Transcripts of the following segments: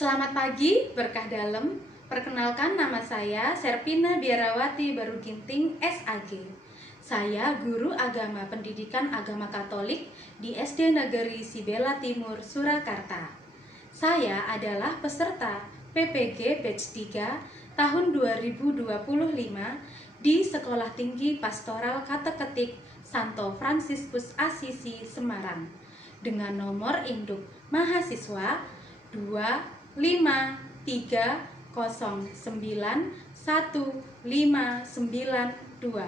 Selamat pagi, berkah dalam. Perkenalkan, nama saya Serpina Biarawati Baruginting, SAG. Saya guru agama pendidikan agama Katolik di SD Negeri Sibela Timur, Surakarta. Saya adalah peserta PPG Batch 3 tahun 2025 di Sekolah Tinggi Pastoral Kateketik Santo Fransiskus Asisi, Semarang, dengan nomor induk mahasiswa 253091592.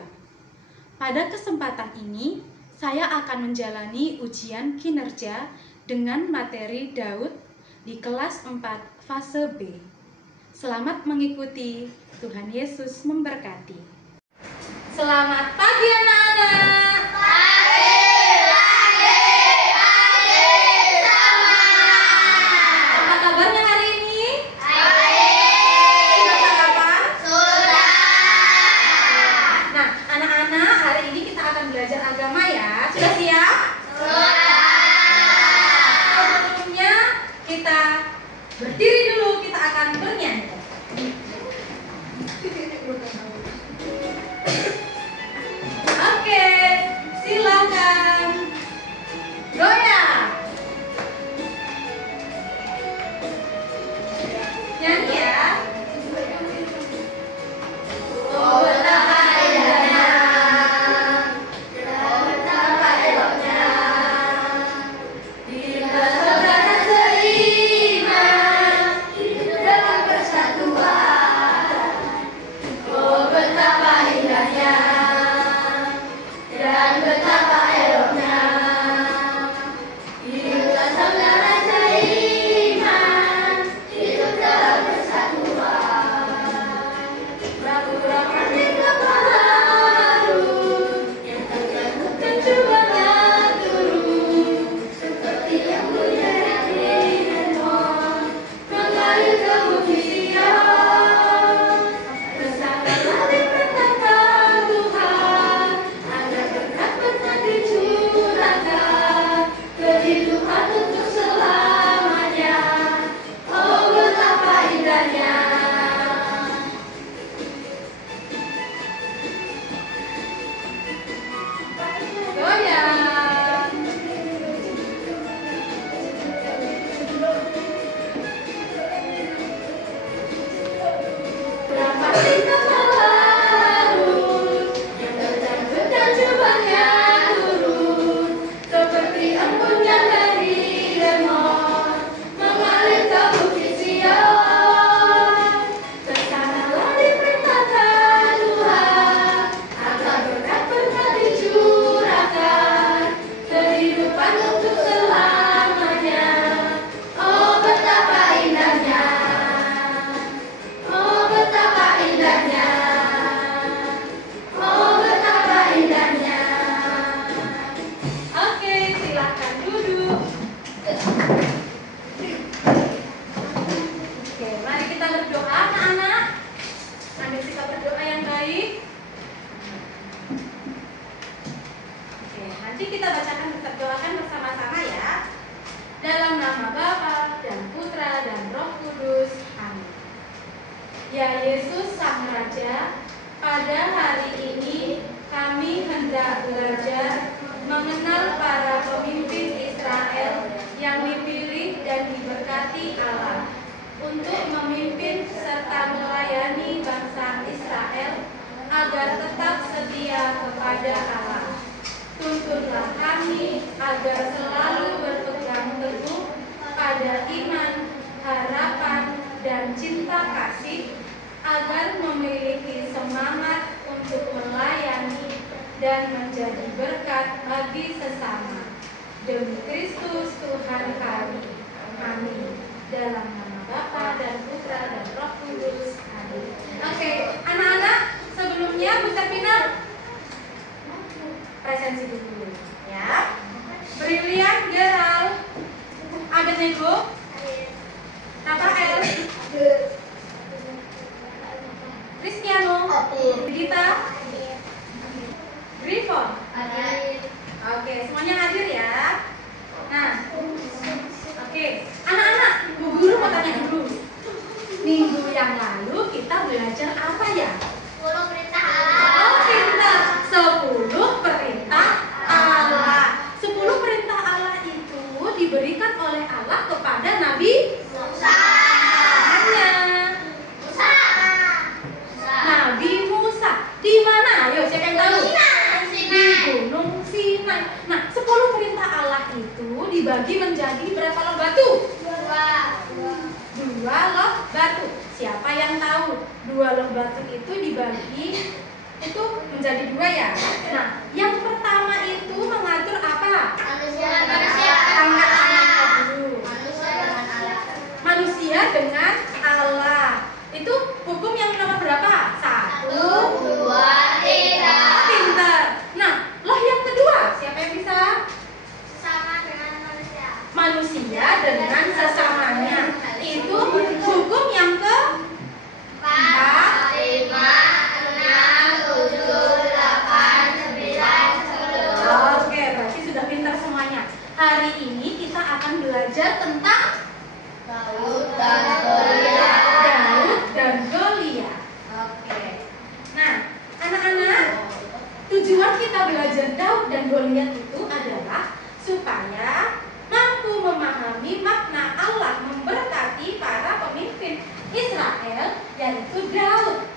Pada kesempatan ini, saya akan menjalani ujian kinerja dengan materi Daud di kelas 4 fase B. Selamat mengikuti, Tuhan Yesus memberkati. Selamat pagi anak-anak. Belajar agama ya, sudah siap? Sebelumnya kita berdiri dulu, kita akan bernyanyi. Oke, silakan goyang. Nyanyi ya. Ya Yesus Sang Raja, pada hari ini kami hendak belajar mengenal para pemimpin Israel yang dipilih dan diberkati Allah untuk memimpin serta melayani bangsa Israel agar tetap setia kepada Allah. Tuntunlah kami agar selalu berpegang teguh pada iman, harapan, dan cinta kasih, agar memiliki semangat untuk melayani dan menjadi berkat bagi sesama. Demi Kristus Tuhan kami. Amin. Dalam nama Bapa dan Putra dan Roh Kudus. Amin. Oke, anak-anak, sebelumnya Bu Serpina presensi dulu ya. Brilian Geral Abednego, Rafael, Cristiano, Gita, Grifon. Oke, semuanya hadir ya. Nah, oke, anak-anak, Bu Guru mau tanya dulu. kita belajar apa ya? 10 perintah Allah. Oh, pintar. 10 perintah Allah. 10 perintah Allah itu diberikan oleh Allah kepada Nabi Musa. Nabi Musa. Di mana? Ayo, siapa yang tahu? Di Gunung Sinai. Nah, 10 perintah Allah itu dibagi menjadi berapa loh batu? 2 loh batu. Siapa yang tahu 2 loh batu itu dibagi itu menjadi 2 ya? Nah, yang pertama itu mengatur apa? Angkat tangannya dulu. Manusia dengan Allah. Itu hukum yang nomor berapa? 1, 2, 3. pintar. Nah, loh yang kedua, siapa yang bisa? Sama dengan manusia. Manusia dengan sesamanya. Itu hukum yang ke 4, 5, 6, 7, 8, 9, 10. Oke, berarti sudah pintar semuanya. Hari ini kita akan belajar tentang Daud dan Goliat. Daud dan Goliat. Oke. Nah, anak-anak, tujuan kita belajar Daud dan Goliat itu adalah supaya mampu memahami makna Allah memberkati para pemimpin Israel, yaitu Daud,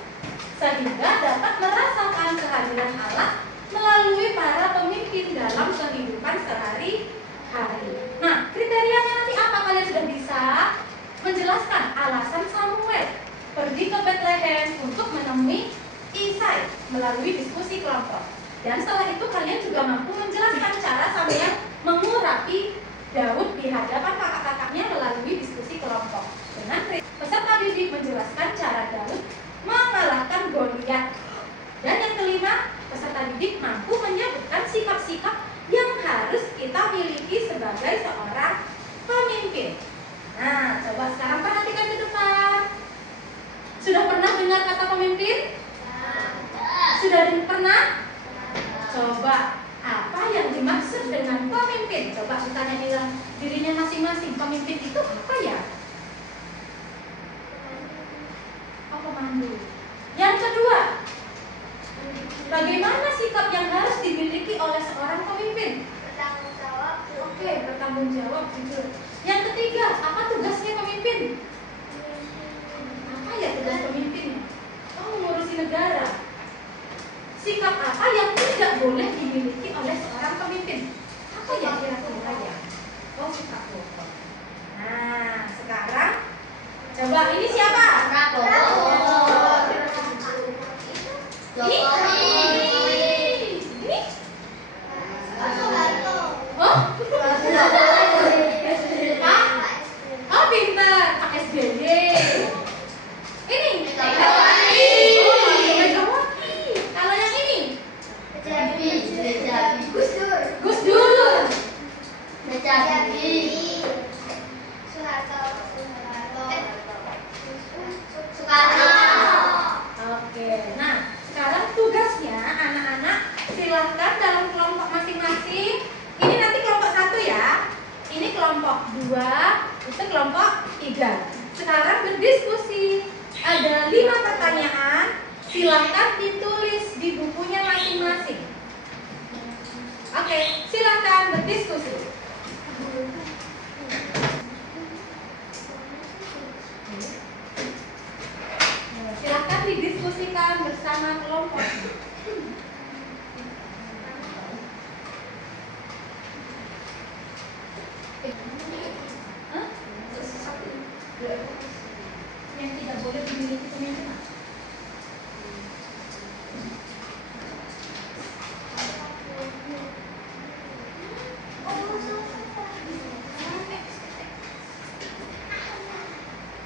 sehingga dapat merasakan kehadiran Allah melalui para pemimpin dalam kehidupan sehari-hari. Nah, kriterianya nanti apa? Kalian sudah bisa menjelaskan alasan Samuel pergi ke Bethlehem untuk menemui Isai melalui diskusi kelompok. Dan setelah itu kalian juga mampu menjelaskan cara Samuel mengurapi Daud di hadapan kakak-kakaknya melalui diskusi kelompok. Dengan peserta didik menjelaskan cara Daud mengalahkan Goliat. Dan yang kelima, peserta didik mampu menyebutkan sikap-sikap yang harus kita miliki sebagai seorang pemimpin. Nah, coba sekarang perhatikan ke depan. Sudah pernah dengar kata pemimpin? Sudah pernah? Coba, apa yang dimaksud dengan pemimpin? Coba ditanya dirinya masing-masing. Pemimpin itu apa ya? Oh, pemandu. Yang kedua, bagaimana sikap yang harus dimiliki oleh seorang pemimpin? Bertanggung jawab. Oke, bertanggung jawab jujur. Yang ketiga, apa tugasnya pemimpin? Apa ya tugas pemimpin? Oh, mengurusi negara. Sikap apa yang tidak boleh dimiliki oleh seorang pemimpin? Apa ya kira-kira ya? Oh, sikap bohong. Nah, sekarang coba ini siapa? Ini? Ini? Oh? Pak? Oh, pintar. Pak SBY. Ini? Megawati. Oh, Megawati. Kalau yang ini? Gus Dur. Oke, nah sekarang tugasnya anak-anak silahkan dalam kelompok masing-masing. Ini nanti kelompok 1 ya. Ini kelompok 2, itu kelompok 3. Sekarang berdiskusi. Ada 5 pertanyaan. Silahkan ditulis di bukunya masing-masing. Oke, silahkan berdiskusi. Silahkan didiskusikan bersama kelompok. Hah? Yang tidak boleh dimiliki pemimpin apa?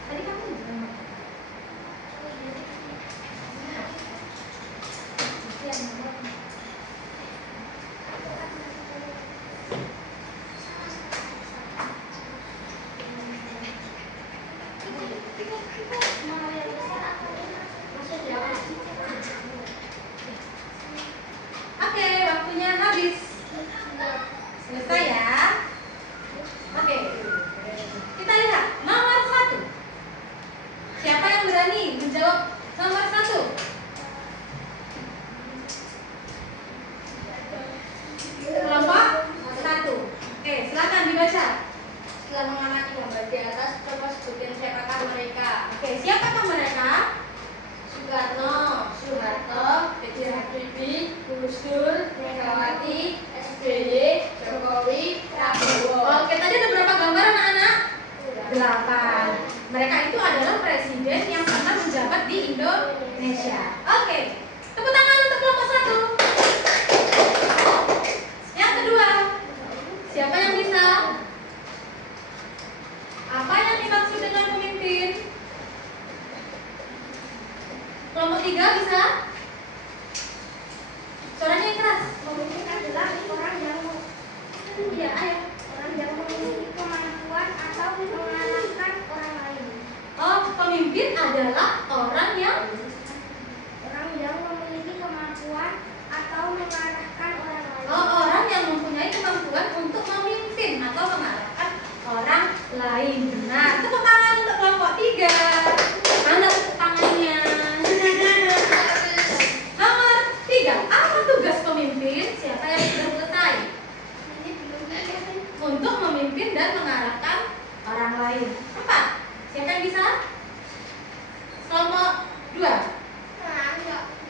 Tadi kamu juga ngomong. Oke, waktunya habis. Selesai ya. Oke. Kita lihat nomor 1. Siapa yang berani menjawab Mereka itu adalah presiden yang pernah menjabat di Indonesia. Oke, tepuk tangan untuk kelompok 1. Yang kedua, siapa yang bisa? Apa yang dimaksud dengan pemimpin? Kelompok 3 bisa? Suaranya yang keras. Pemimpin adalah orang yang Iya, ayo. orang yang memiliki kemampuan atau mengarahkan orang lain. Oh, pemimpin adalah orang yang memiliki kemampuan atau mengarahkan orang lain. orang yang mempunyai kemampuan untuk memimpin atau mengarahkan orang lain. Benar. Tepuk tangan untuk kelompok 3. Mana tepuk tangannya? Nomor 3. Apa tugas pemimpin? Siapa yang sudah selesai? Untuk memimpin dan mengarahkan orang lain. 4. Siapa yang bisa? Kelompok 2.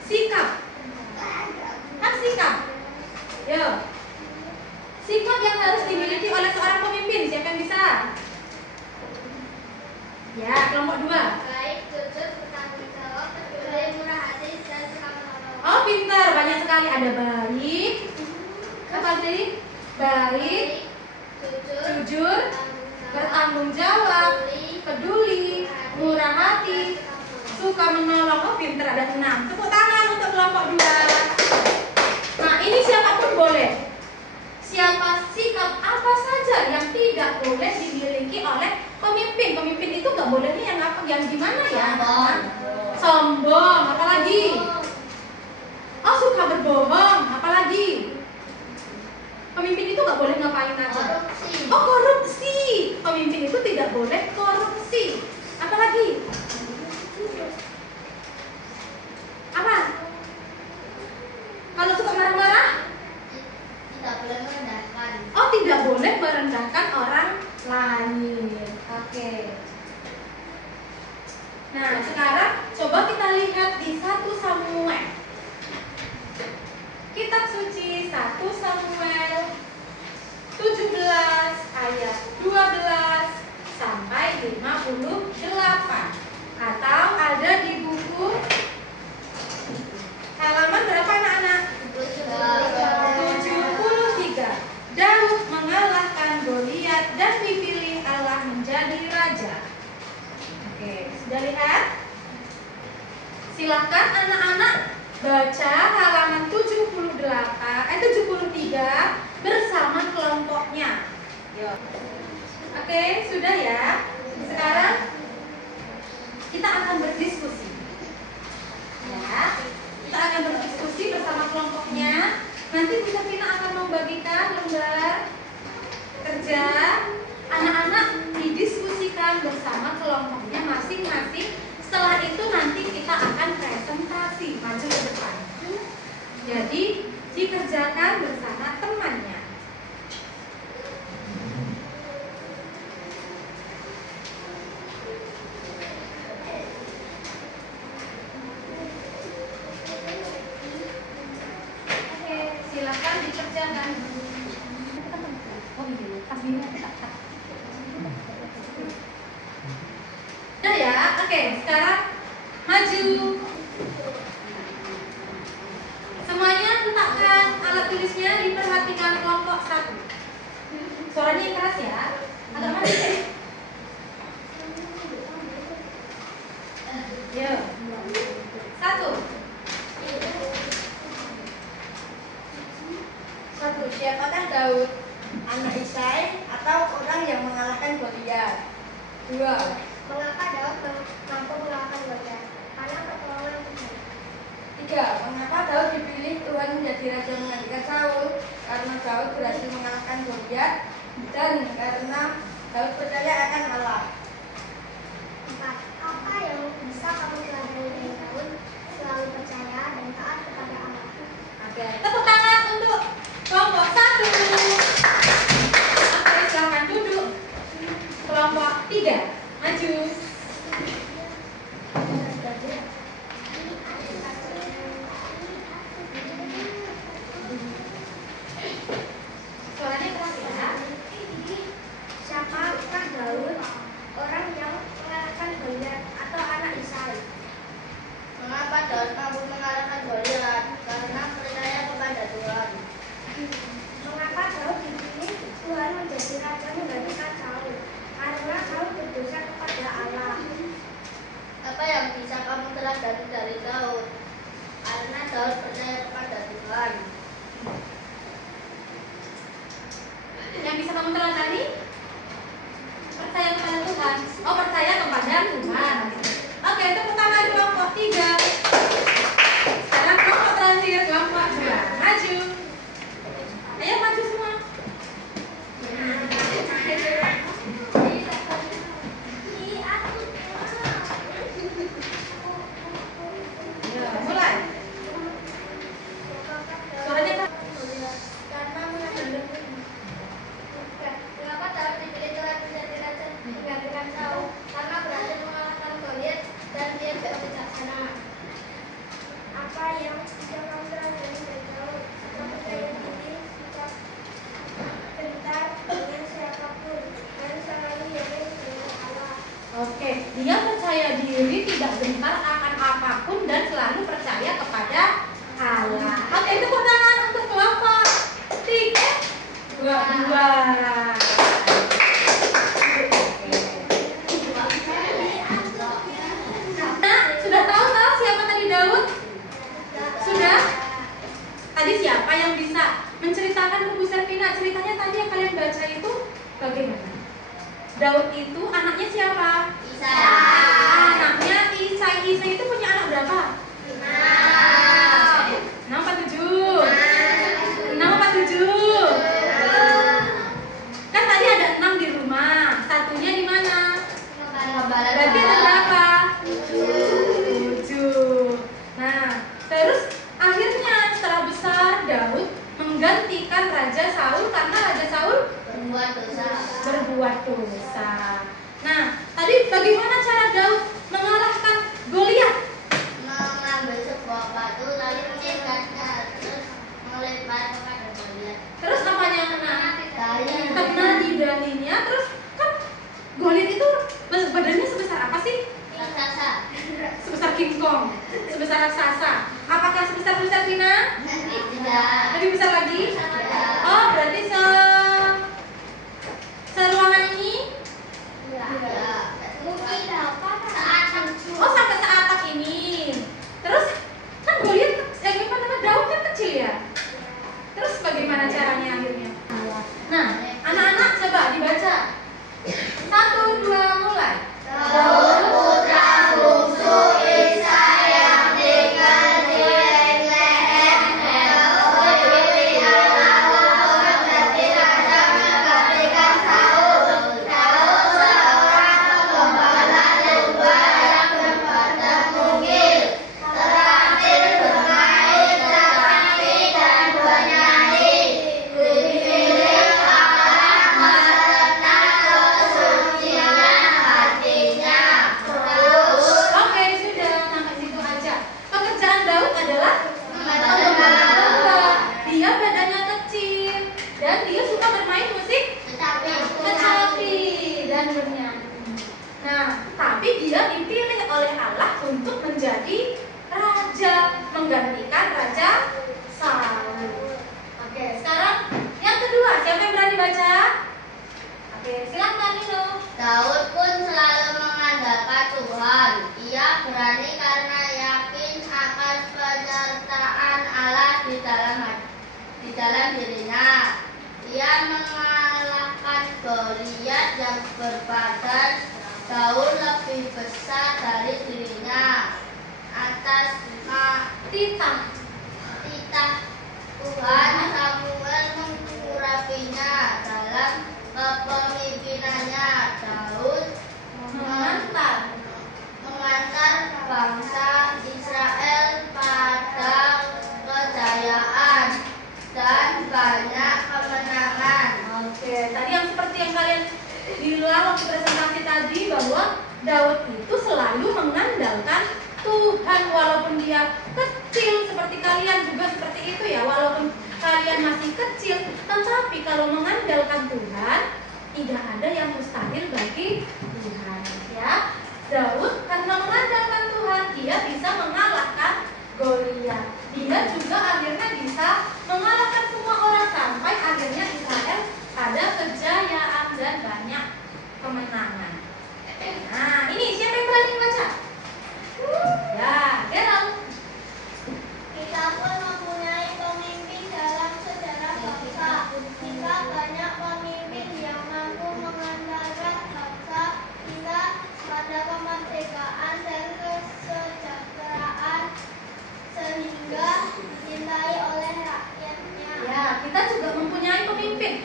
Sikap. Kan sikap. Yo. Sikap yang harus dimiliki oleh seorang pemimpin. Siapa yang bisa? Ya, kelompok 2. Baik, jujur, bertanggung jawab, peduli, murah hati, dan suka menolong. Oh, pintar. Banyak sekali. Ada baik. Apa tadi? Baik, jujur, bertanggung jawab, peduli, murah hati, suka menolong. Oh, pintar. Ada 6. Tepuk tangan untuk kelompok 2. Nah, ini siapapun boleh. Siapa sikap apa saja yang tidak boleh dimiliki oleh pemimpin. Pemimpin itu nggak bolehnya yang apa, yang gimana ya? Sombong. Apalagi? Oh, suka berbohong. Apalagi? Pemimpin itu nggak boleh ngapain aja. Oh, korupsi. Pemimpin itu tidak boleh korupsi. Apalagi? Apa? Kalau suka marah-marah? Tidak boleh merendahkan. Oh, tidak boleh merendahkan orang lain. Oke. Nah, sekarang coba kita lihat di 1 Samuel. Kitab suci 1 Samuel 17 ayat 12 sampai 58. Atau ada di buku halaman berapa anak-anak? 73. Daud mengalahkan Goliat dan dipilih Allah menjadi raja. Oke, sudah lihat? Silakan anak-anak baca halaman 73 bersama kelompoknya. Yuk. Oke, sudah ya. Sekarang kita akan berdiskusi. Ya, kita akan berdiskusi bersama kelompoknya. Nanti Bu Safina akan membagikan lembar kerja. Anak-anak didiskusikan bersama kelompoknya masing-masing. Setelah itu nanti kita akan presentasi maju ke depan. Jadi dikerjakan bersama temannya. Oke, silakan dikerjakan. Udah ya, oke. Sekarang maju. Semuanya letakkan alat tulisnya, diperhatikan kelompok 1. Suaranya yang keras ya. Agak maju deh. Yo. 1. Siapakah Daud? Anak Isai atau orang yang mengalahkan Goliat? 2. Mengapa Daud mampu mengalahkan Goliat? Karena pertolongan Tuhan. 3. Mengapa Daud dipilih Tuhan menjadi raja menggantikan Saul? Karena Daud berhasil mengalahkan Goliat dan karena Daud percaya akan Allah. 4. Apa yang bisa kamu pelajari dari Daud? Selalu percaya dan taat kepada Allah. Oke, tepuk tangan untuk kelompok 1. Oke, silakan duduk. Kelompok 3, maju. Suaranya keras ya. Siapakah Daud? percaya diri, tidak gentar akan apapun, dan selalu percaya kepada Allah. Oke, tepuk tangan untuk kelompok 3, 2. Nah, sudah tahu siapa tadi Daud? Sudah? Tadi siapa yang bisa menceritakan ke Bu Servina? Ceritanya tadi yang kalian baca itu bagaimana? Daud itu anaknya siapa? Isai. Anaknya Isai. Isai itu punya anak berapa? 6 apa 7? 6 apa 7? Kan tadi ada 6 di rumah. Satunya di mana? Berarti ada berapa? 7. Nah, terus akhirnya setelah besar Daud menggantikan Raja Saul karena Raja Saul berbuat dosa. Nah, tadi bagaimana cara Daud mengalahkan Goliat? Mengambil sebuah batu lalu mencegatnya, terus melempar kepada Goliat. Terus apanya yang kena? Dahi. Kena di dahinya. Terus kan Goliat itu badannya sebesar apa sih? Raksasa. Sebesar King Kong, sebesar raksasa. Apakah sebesar Servina? Tidak. Lebih besar lagi? Oh, berarti seruangan ini? Tidak. Mungkin apa? Seakan. Oh, sampai seatak ini. Terus kan Goliat, Daud kan kecil ya. Terus bagaimana caranya akhirnya? Nah, anak-anak coba dibaca. 1, 2, mulai. Daud putra bungsu Isai yang tinggal di Betlehem, Daud dipilih Allah untuk menjadi raja menggantikan Saul. Daud seorang penggembala domba yang berbadan mungil, terampil bermain, tetapi dan bernyanyi. Dipilih Allah mengenal kesucian hatinya. Oke, sudah sampai situ aja. Pekerjaan Daud adalah Menggembala domba. Dia badannya kecil dan dia suka bermain musik kecapi dan bernyanyi. Nah, tapi dia dipilih oleh Allah untuk menjadi raja, menggantikan Raja Saul. Oke, sekarang yang kedua, siapa yang berani baca? Oke, silakan Nino. Daud pun selalu mengandalkan Tuhan. Ia berani karena yakin akan penyertaan Allah di dalam dirinya. Ia mengalahkan Goliat yang berbadan jauh lebih besar dari dirinya. Atas titah Tuhan, Samuel mengurapinya dalam kepemimpinannya. Daud mengantar bangsa Israel pada kejayaan dan banyak kemenangan. Oke, tadi yang seperti yang kalian bilang waktu presentasi tadi bahwa Daud itu selalu mengandalkan Tuhan walaupun dia kecil seperti kalian juga seperti itu ya, walaupun kalian masih kecil, tetapi kalau mengandalkan Tuhan tidak ada yang mustahil bagi Tuhan ya. Daud karena mengandalkan Tuhan dia bisa mengalahkan Goliat. Dia juga akhirnya bisa mengalahkan semua orang sampai akhirnya Israel ada kejayaan dan banyak kemenangan. Nah, ini siapa yang berani baca? Ya, Gerald. Kita pun mempunyai pemimpin dalam sejarah bangsa. Kita banyak pemimpin yang mampu mengandalkan bangsa kita pada kemerdekaan dan kesejahteraan sehingga dicintai oleh rakyatnya. Ya, kita juga mempunyai pemimpin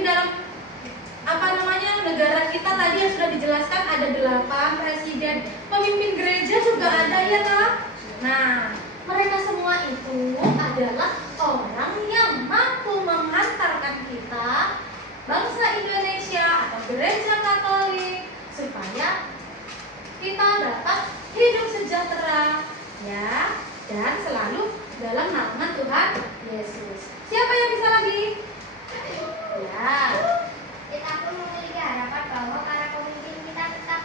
dalam negara kita tadi yang sudah dijelaskan ada 8 presiden, pemimpin gereja juga ada ya Kak. Nah, mereka semua itu adalah orang yang mampu menghantarkan kita bangsa Indonesia atau gereja Katolik supaya kita dapat hidup sejahtera ya dan selalu dalam nama Tuhan Yesus. Siapa yang bisa lagi? Ya. Kita pun memiliki harapan bahwa para pemimpin kita tetap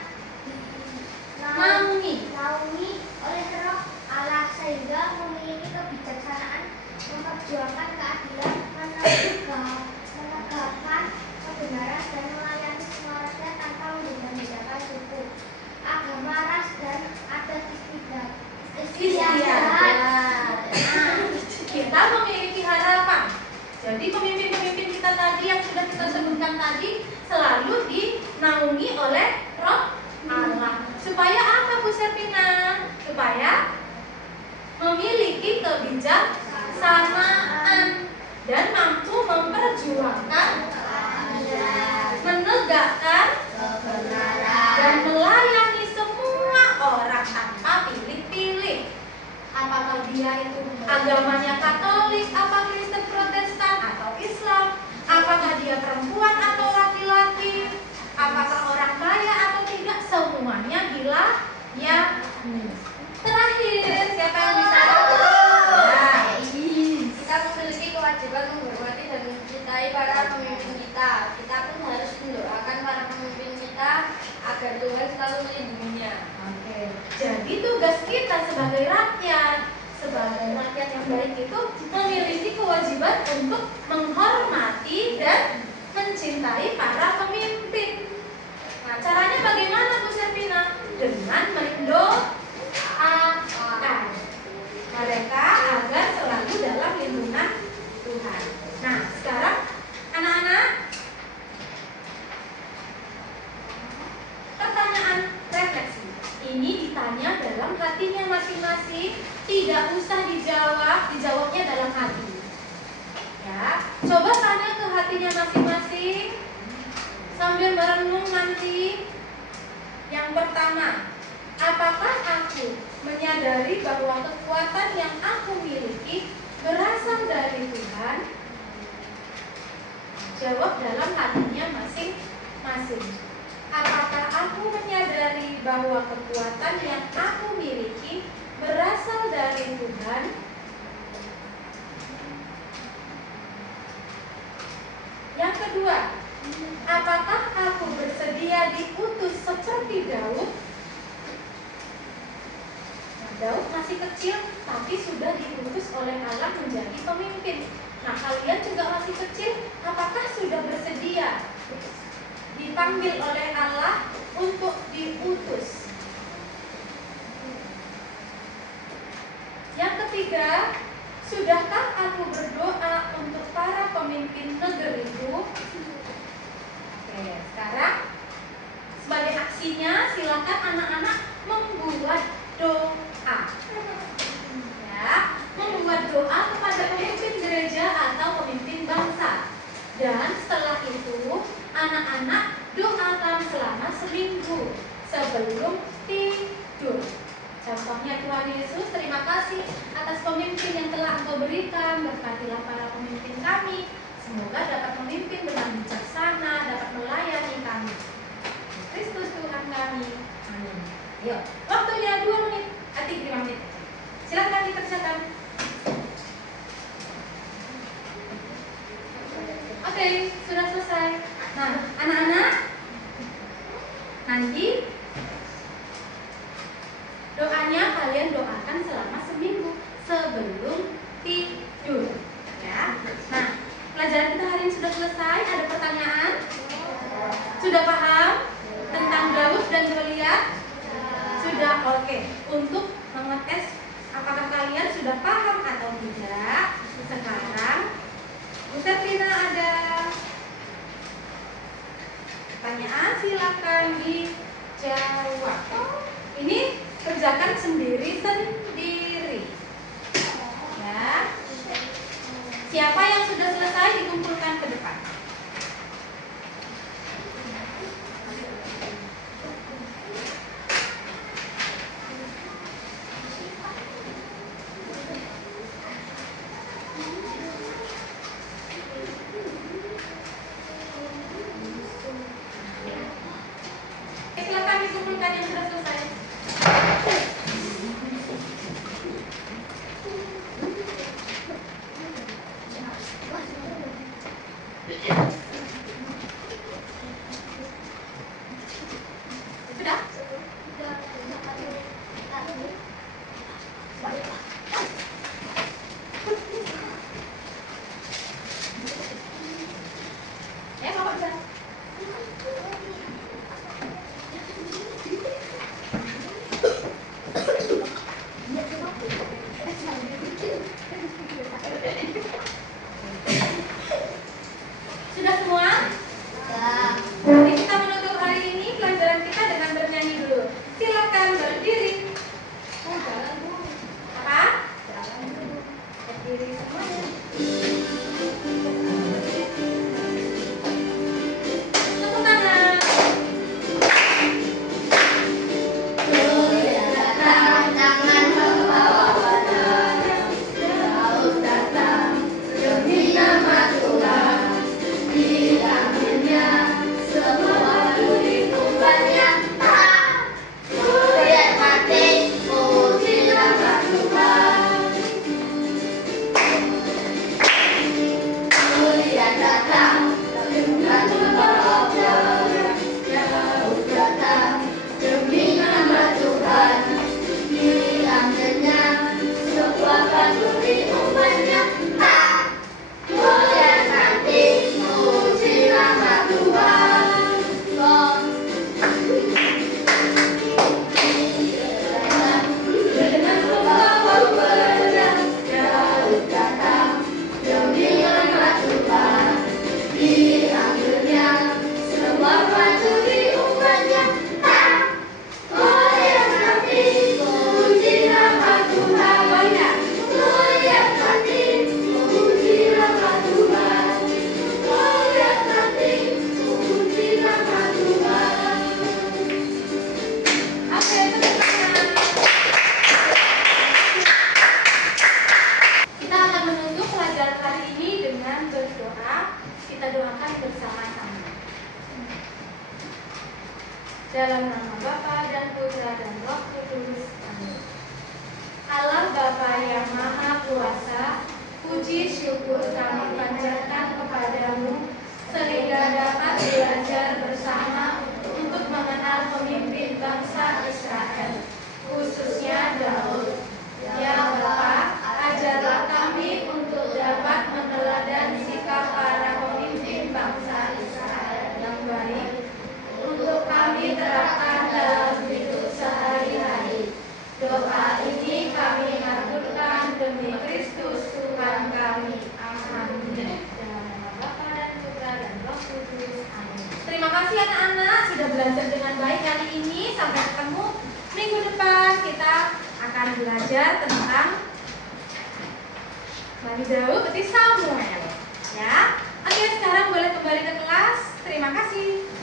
memperjuangkan keadilan, menegakkan kebenaran dan melayani semua rakyat tanpa membeda-bedakan suku, agama, ras, dan adat istiadat. Kita memiliki harapan. Jadi pemimpin-pemimpin kita tadi yang sudah kita sebutkan tadi selalu dinaungi oleh Roh Allah. Supaya apa Bu Serpina? Supaya memiliki kebijaksanaan dan mampu memperjuangkan, menegakkan dan melayani semua orang tanpa pilih-pilih. Apakah dia itu agamanya Katolik, apa Kristen Protestan atau Islam, apakah dia perempuan atau laki-laki, apakah orang kaya atau tidak, semuanya dilayani. Terakhir, siapa yang bisa? Kita memiliki kewajiban menghormati dan mencintai para pemimpin kita. Kita pun harus mendoakan para pemimpin kita agar Tuhan selalu melindunginya. Oke. Jadi tugas kita sebagai rakyat yang baik itu memiliki kewajiban untuk menghormati dan mencintai para pemimpin. Nah, caranya bagaimana Bu Serpina? Dengan mendoakan mereka agar selalu dalam lindungan Tuhan. Nah, sekarang anak-anak, pertanyaan refleksi ini ditanya dalam hatinya masing-masing, tidak usah dijawab, dijawabnya dalam hati. Ya, coba tanya ke hatinya masing-masing sambil merenung nanti. Yang pertama, apakah aku menyadari bahwa kekuatan yang aku miliki berasal dari Tuhan? Jawab dalam hatinya masing-masing. Apakah aku menyadari bahwa kekuatan yang aku miliki berasal dari Tuhan? Yang kedua, apakah aku bersedia diutus seperti Daud? Nah, Daud masih kecil tapi sudah diutus oleh Allah menjadi pemimpin. Nah, kalian juga masih kecil, apakah sudah bersedia dipanggil oleh Allah untuk diutus? Yang ketiga, sudahkah aku berdoa untuk para pemimpin negeriku? Oke, sekarang sebagai aksinya silakan anak-anak membuat doa. Ya, membuat doa kepada pemimpin gereja atau pemimpin bangsa. Dan setelah itu anak-anak doakan selama seminggu sebelum tidur. Contohnya, Tuhan Yesus, terima kasih atas pemimpin yang telah Engkau berikan. Berkatilah para pemimpin kami, semoga dapat memimpin dengan bijaksana, dapat melayani kami. Kristus Tuhan kami. Amin. Yuk, waktunya 2 menit, 3 menit. Silakan dikerjakan. Oke, sudah selesai. Nah, anak-anak, nanti doanya kalian doakan selama seminggu sebelum tidur. Ya. Nah, pelajaran kita hari ini sudah selesai. Ada pertanyaan? Sudah paham tentang Daud dan Goliat? Sudah, oke. Untuk mengetes apakah kalian sudah paham atau tidak, sekarang Bu Serpina ada pertanyaan, silakan dijawab. Ini kerjakan sendiri-sendiri. Ya. Siapa yang sudah selesai dikumpulkan ke depan. Silakan dikumpulkan yang sudah selesai. kita akan belajar tentang Nabi Daud versus Samuel. Ya, oke, sekarang boleh kembali ke kelas. Terima kasih.